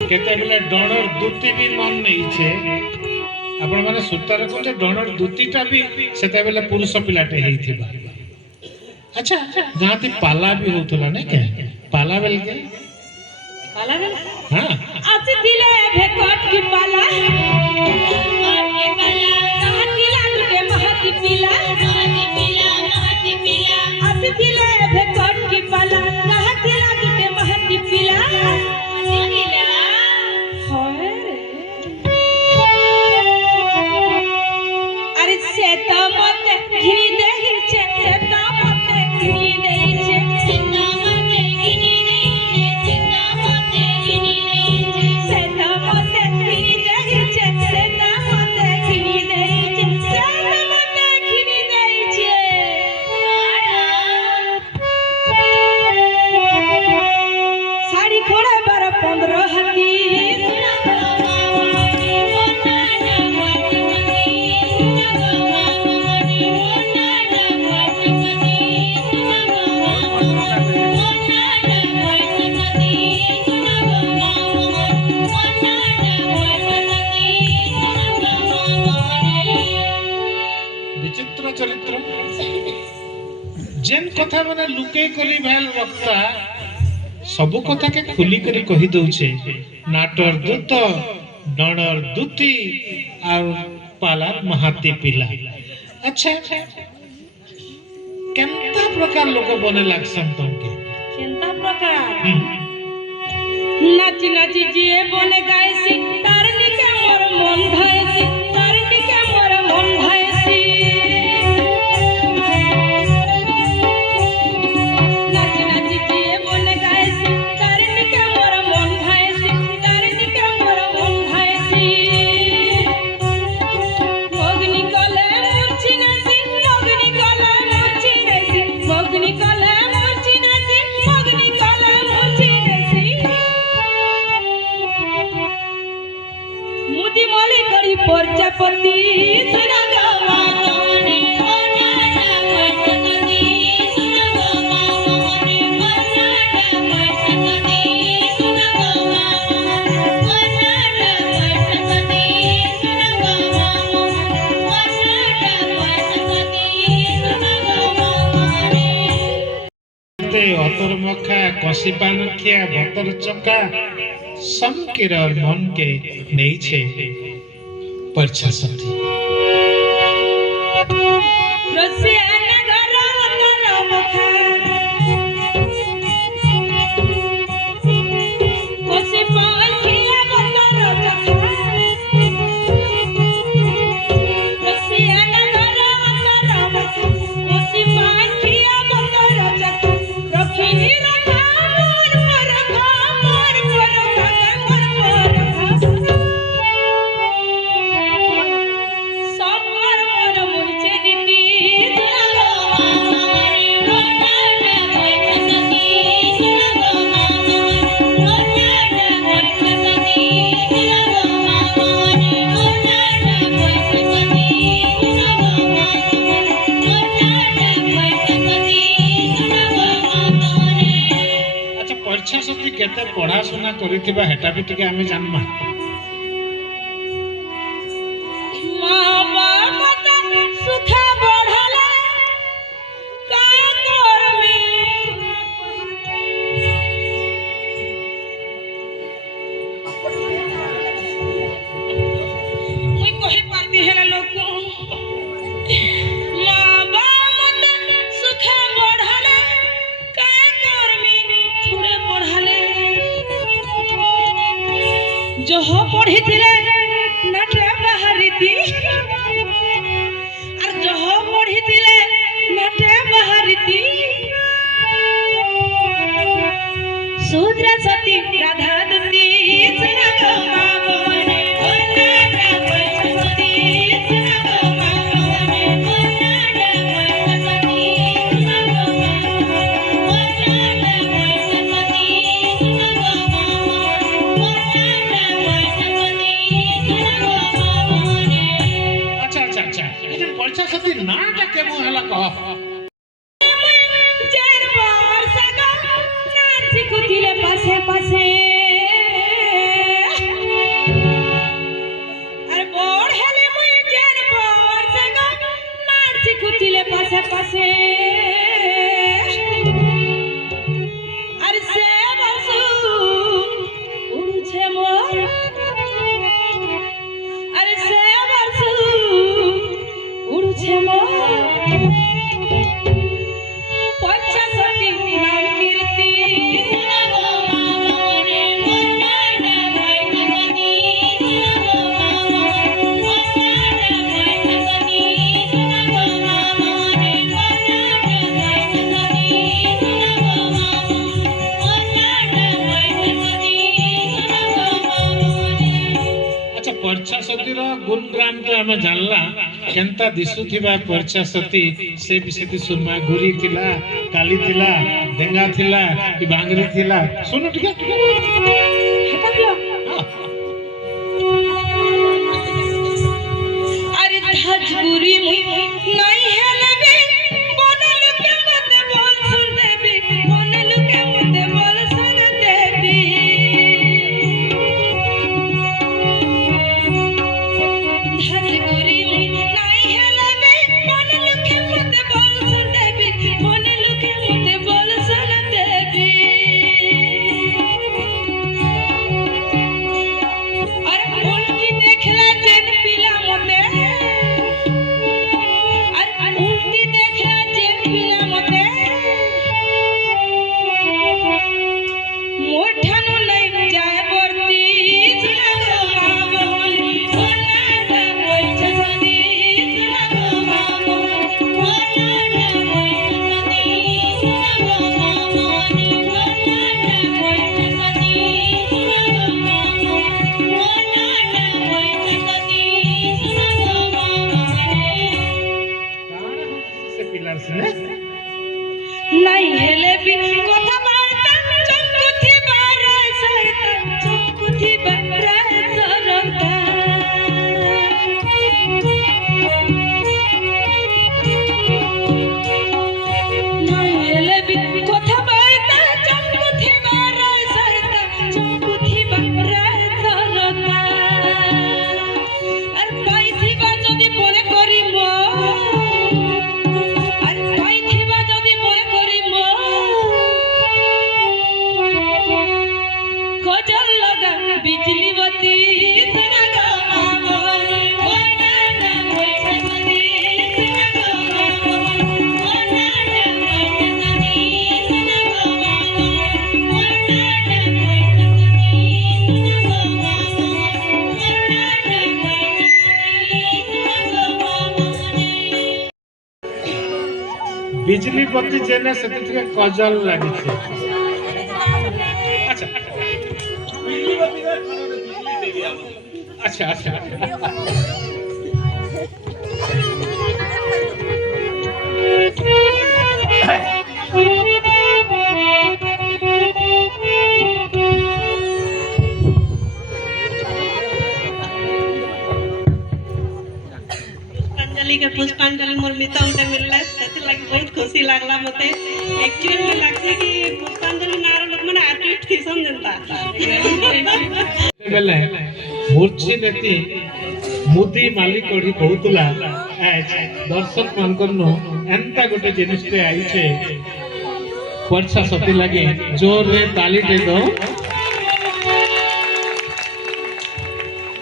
केतेबेले डणर दूती भी मन नहीं छे आपण माने सुतार को जे डणर दूतीटा भी सेतेबेले पुरुष पिलाटे हेइथिबा। अच्छा गाती पाला भी होतला नै के पाला बेल के हां आसी दिले भेकट की पाला काटिला लुटे महती पिला आसी दिले भेकट की पाला काटिला लुटे महती पिला अरे से तो मते घिनी देहि छे से तो मते घिनी देहि छे से तो मते घिनी देहि छे से तो मते घिनी देहि छे से तो मते घिनी देहि छे से तो मते घिनी देहि छे साड़ी खोड़े बार 15 हाथी विचित्र चरित्र जेन कथा माने लुके करी भेल वक्ता सब कथा के खुली करी कहि दउछे नाटर दूत डणर दूती और पालार महाती पिला। अच्छा केनता प्रकार लोक बने लागसन तंके केनता प्रकार नाची नाची जिए बने गायसी तारनी के मोर मन धायसी तारनी के मोर मन धायसी नाची नाची जिए बने गायसी तारनी के मोर मन धायसी तारनी के मोर मन धायसी मगनी कले मुर्ची नासी मगनी कले मुर्ची नासी मगनी कले मुर्ची नासी मगनी कले मुर्ची नासी मुदी मले करी प्रजापति सुना गवाने ओनाडा मटकदी सुना गवाने ओनाडा मटकदी सुना गवाने ओनाडा मटकदी सुना गवाने ओनाडा मटकदी सुना गवाने ते अतर मखा कसी पानखिया बतर चका समकिर मन के नहीं छे परछा सती रसिया नगर अतर मखा कसी पानखिया बतर चका रसिया नगर अतर मखा कसी पानखिया बतर चका रखिनी रखा मोर पर सब पर मन मुझे दीदी सुना गवाने ओनाडा मटकदी सुना गवाने ओनाडा मटकदी सुना गवाने ओनाडा मटकदी सुना गवाने ओनाडा मटकदी सुना गवाने। अच्छा परछा सती केते पढ़ा सुना करिथिबा हेटा भी टिके हमें जानमा माँ बाप सुखा बढ़ले काय करमी मुई कहि पाती है लोग माँ बाप सुखा बढ़ले काय करमी थोड़े बढ़ले जो हो पढ़ी थिले नाटे बाहरीती और जो हो पढ़ी थिले नाटे बाहरीती शूद्र सती राधा दूती सुना गवाने ओनाडा मटकदी सुना गवाने ओनाडा मटकदी सुना गवाने ओनाडा मटकदी सुना गवाने ओनाडा मटकदी सुना गवाने। अच्छा अच्छा अच्छा लेकिन परछा सती नाटा केमो हला कह चार बार सगा नार सिखुथिले पासे पासे पर्छा सतीर गुणग्राम तो आम जानला केनता दिशुथिबा पर्छा सती से विषय सुनमा गुरी थिला काली थिला डेंगा थिला कि बांगरी थिला सुनो ठीक है हेता दियो अरे धजगुरी मुई नहीं हेले बे बनल के मते बोल सुन देबी बनल के मते बोल सुन देबी धजगुरी मुई नहीं हेले बे बनल के मते बोल सुन देबी बनल के मते बोल सुन देबी अरे उल्टी देखला जेन पीला मते अरे उल्टी देखला जेन पीला मते मोठानु नहीं जाय बरती सुना गो मामोल ओनाडा मोइछ सदी सुना गो मामोल ओनाडा मोइछ सदी सुना गो मामोल ओनाडा मोइछ सदी सुना गो मामोल ओनाडा मोइछ सदी सुना गो मामोल से पिलर से ने नहीं हेले भी কথা বার্তা চমকুথি বারে সরতা চমকুথি বারে সরতা नहीं हेले भी কথা বার্তা চমকুথি বারে সরতা চমকুথি বারে সরতা আর পাইথিবা যদি মনে করি মো আর পাইথিবা যদি মনে করি মো গজল লাগা বিজলি বতি সুনা গো মামল ওনাডা মোইছ সদি সুনা গো মামল ওনাডা মোইছ সদি সুনা গো মামল ওনাডা মোইছ সদি সুনা গো মামল ওনাডা মোইছ সদি সুনা গো মামল बिजली बत्ती जेने से कजल लगी अच्छा अच्छा अच्छा पुष्पांजलि के पुष्पांजलि मोर मिता उनते मिलले सेति लागी बहुत खुशी लागला मते एक्चुअली में लागसे कि पुष्पांजलि नार लोग माने आर्टिस्ट किसन जनता बेले मूर्छी नेती मुदी मालिक ओढी कहतुला आज दर्शक मानकरनो एंता गोटे जिनिसटे आइछे पर्छा सती लागे जोर रे ताली दे दो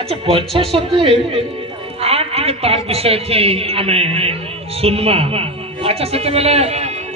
अच्छा पर्छा सती आठ के तार विषय थी हमें सुनमा अच्छा सेते बेले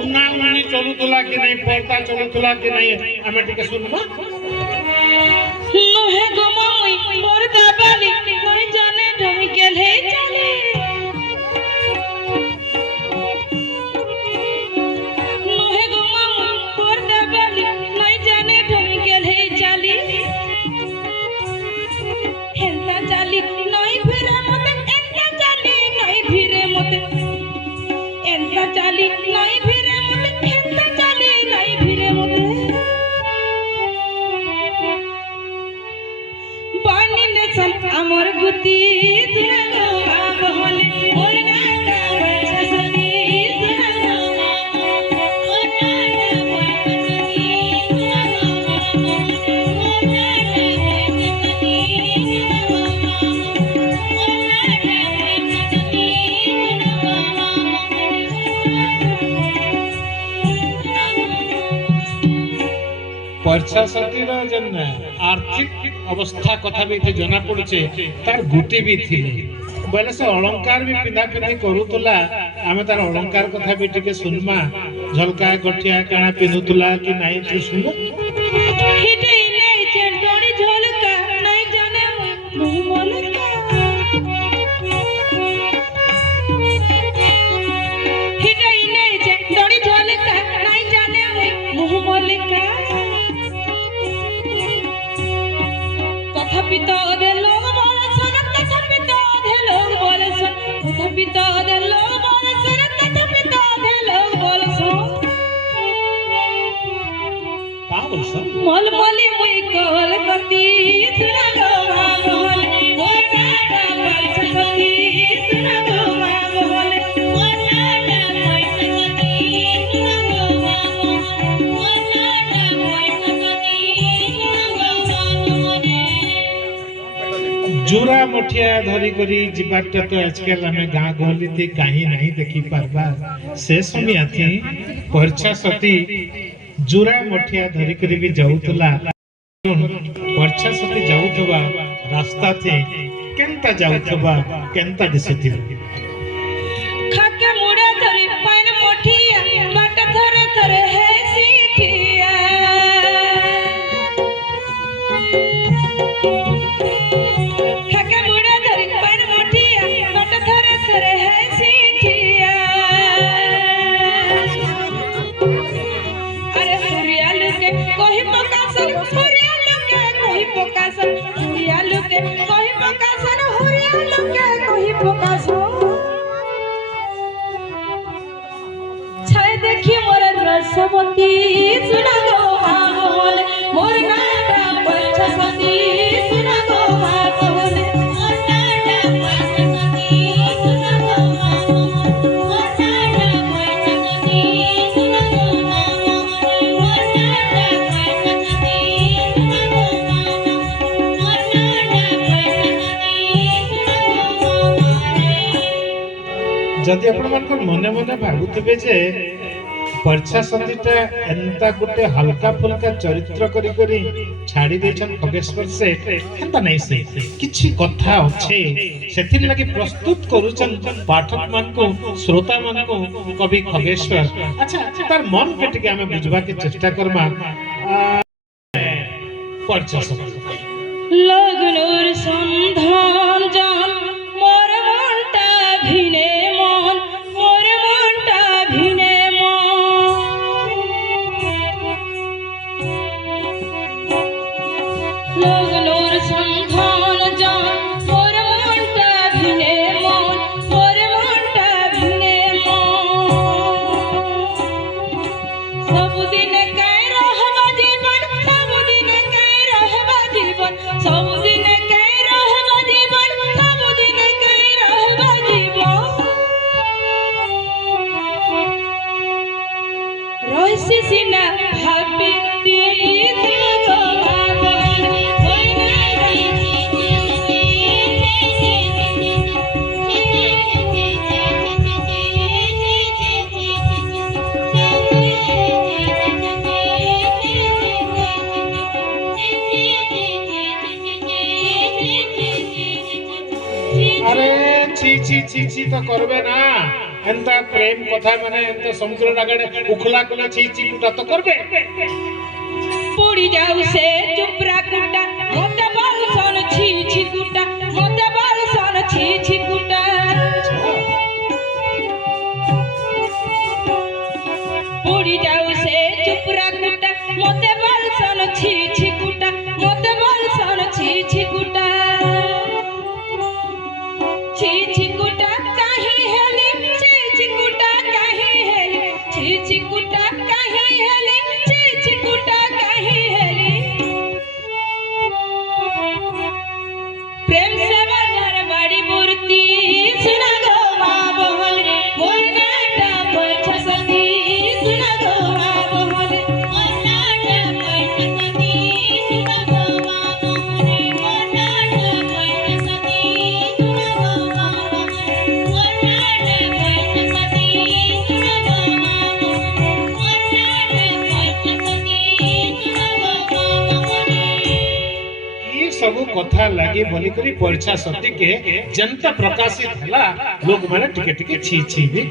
उन्ना उन्नी चलुतुला कि नहीं पर्दा चलुतुला कि नहीं हमें टिके सुनमा लोहे गमाई पर्दा बाली कोई जाने ढोई गेले चले लोहे गमाई पर्दा बाली नहीं जाने ढोई गेले चली हेंता चाली नहीं फिरे मते एंता चाली नहीं फिरे मते एंता चाली नहीं फिरे मते एंता चाली नहीं फिरे मते पानी ने सल अमर गुती सुना गो मामोल ओनाडा मोइछ सदी सुना गो मामोल ओनाडा मोइछ सदी सुना गो मामोल ओनाडा मोइछ सदी सुना गो मामोल ओनाडा मोइछ सदी सुना गो मामोल पर्छा सतीर जन आर्थिक अवस्था कथा भी थे जना पड़ुचे तार गुटी भी थी बोले से अलंकार भी पिंधा पिंधी करूतुला आमे तार अलंकार कथा भी टिके सुनमा झलका गठिया काना पिंधुतुला कि नहीं तू सुन हिटे नहीं चंडोड़ी झोलका नहीं जाने मुंह मोलका हिटे नहीं चंडोड़ी झोलका नहीं जाने मुंह मोलका तथापि तो ओदे लोग बड़ा सन মলমলি মুই কল কতি সুনা গো মা মোহন মোর নাটা পয়সা কতি সুনা গো মা মোহন মোর নাটা পয়সা কতি সুনা গো মা মোহন মোর নাটা পয়সা কতি সুনা গো মা মোহন। জোড়া মঠিয়া ধরি করি ଯିବାଟା ତ ଆଜକାଲ ଆମେ ଗାଁ ଗହଳିতে କାହିଁ ନାହିଁ ଦେଖି ପାରବା ସେ ସମୟାଥି ପର୍ଛା ସତୀ ଜୋড়ା ମଠିଆ ଧରି କରି ବି ଯାଉଥିଲା ପର୍ଛା ସତୀ ଯାଉଥିବା ରାସ୍ତାଥି କେନ୍ତା ଯାଉଥିବା କେନ୍ତା ଦିଶୁଥିବ ଖାକେ ମୁଡା ଧରି ପାନ ମଠିଆ ବାଟ ଥରେ ଥରେ ହେସି ଠିଆ ଖାକେ ମୁଡା ଧରି ପାନ ମଠିଆ ବାଟ ଥରେ ଥରେ ହେସି ଠିଆ আরে হুরিয়া লোকে কহি পকাসন হুরিয়া লোকে কহি পকাসন হুরিয়া লোকে কহি পকাসন হুরিয়া লোকে কহি পকাসন ছাই দেখি মোর রসমতি সুনা গো মা মোহন মোর নাটা পয়সা সতী সুনা গো মা মোহন মোর নাটা পয়সা সতী সুনা গো মা মোহন মোর নাটা পয়সা সতী সুনা গো মা মোহন মোর নাটা পয়সা সতী সুনা গো মা মোহন মোর নাটা পয়সা সতী সুনা গো মা মোহন। ଯଦି ଆପଣମାନଙ୍କର ମନେ ମନେ ଭାବୁଥିବେ ଯେ ପର୍ଛା ସତୀଟା ଏନ୍ତା ଗୋଟେ ହାଲକା ଫୁଲକା ଚରିତ୍ର କରି କରି ଛାଡ଼ି ଦେଇଛନ୍ ଖଗେଶ୍ୱର ସେଠ ହେନ୍ତା ନାଇଁ ସେ କିଛି କଥା ଅଛି ସେଥିର୍ ଲାଗି ପ୍ରସ୍ତୁତ କରୁଛନ୍ ପାଠକ ମାନଙ୍କୁ ଶ୍ରୋତା ମାନଙ୍କୁ କବି ଖଗେଶ୍ୱର ଆଚ୍ଛା ତାର ମନ କେ ଟିକେ ଆମେ ବୁଝବାକେ ଚେଷ୍ଟା କରମା ପର୍ଛା ସତୀ লগনুর সন্ধান জান মোর মনটা ভিনে মন মোর মনটা ভিনে মন লগনুর সন্ধান জান মোর মনটা ভিনে মন মোর মনটা ভিনে মন सबुदिने कै रहबा जीवन सबुदिने कै रहबा जीवन सबुदिने कै रहबा जीवन सबुदिने कै रहबा जीवन रहसी सिना भाबिती गो भगवान होय अरे छी छी छी छी तो करबे ना एंता प्रेम कथा माने एंता समुद्र डागड़े उखला कुला छी छी कुटा तो करबे पुड़ी जाऊ से चुपरा कुटा मोते बाल सन छी छी कुटा मोते बाल सन छी छी कुटा पुड़ी जाऊ से चुपरा कुटा मोते बाल सन छी छी कुटा मोते बाल सन छी छी कुटा छी छी कुटा काहे हेली छी छी कुटा काहे हेली छी छी कुटा काहे हेली छी छी कुटा काहे हेली प्रेम से बाजार बड़ी मूर्ति सुना गो माँ मोहन मोर नाटा पयसा सती सुना गो माँ मोहन मोर नाटा पयसा सती सुना गो माँ मोहन मोर नाटा पयसा सती सुना गो माँ मोहन मोर नाटा पयसा सती सुना गो माँ मोहन मोर नाटा पयसा सती सुना गो माँ मोहन। ये सब कथा लागी बोली करी परीक्षा सती के जनता प्रकाशित हला लोग माने टिके टिके छी छी भी